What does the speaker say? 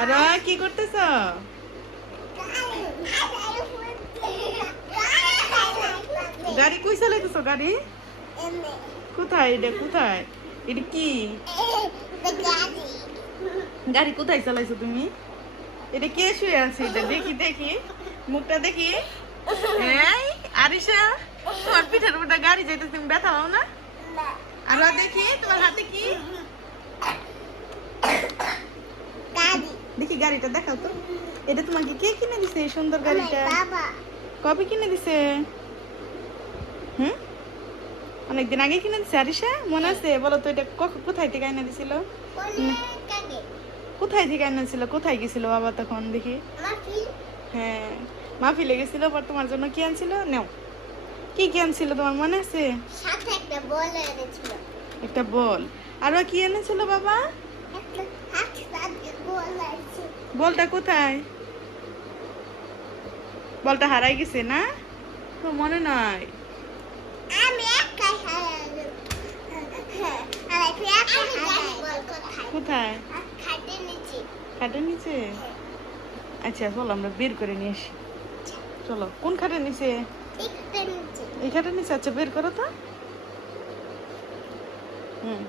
আর কি করতেছ? গাড়ি কই চালাইতেছ? গাড়ি কোথায়? এটা কোথায়? এটা কি গাড়ি কোথায় চালাইছো তুমি? এটা কে শুয়ে আছে? এটা দেখি দেখি, মুখটা দেখি। এই আরিশা, তোমার পিঠের উপর গাড়ি যাইতেছে, তুমি ব্যথা পাও না? আর দেখি তোমার হাতে কি? দেখি গাড়িটা দেখাও তো। এটা তোমাকে কে কিনে দিছে এই সুন্দর গাড়িটা? কবে কিনে দিছে? হুম, অনেকদিন আগে কিনে দিছে। আরিশা মনে আছে? বলো তো এটা কোথায় থেকে এনে দিছিল? কোথায় থেকে এনেছিল? কোথায় গেছিল বাবা তখন? দেখি। হ্যাঁ, মাহফিলে গেছিল। পর তোমার জন্য কি আনছিল? নেও, কি কি আনছিল তোমার মনে আছে? সাথে একটা বল এনেছিল। একটা বল। আর কি এনেছিল বাবা? একটা হাতে বল আছে। বলটা কোথায়? বলটা হারাই গেছে না? তো মনে নাই। আমি একাই হারালো। আমি একাই হারাই। বল কোথায়? কোথায়? খাটের নিচে। খাটের নিচে? আচ্ছা চলো আমরা বের করে নিয়ে আসি। চলো, কোন খাটের নিচে? এই খাটের নিচে। এই খাটের নিচে? আচ্ছা বের করো তো। হুম।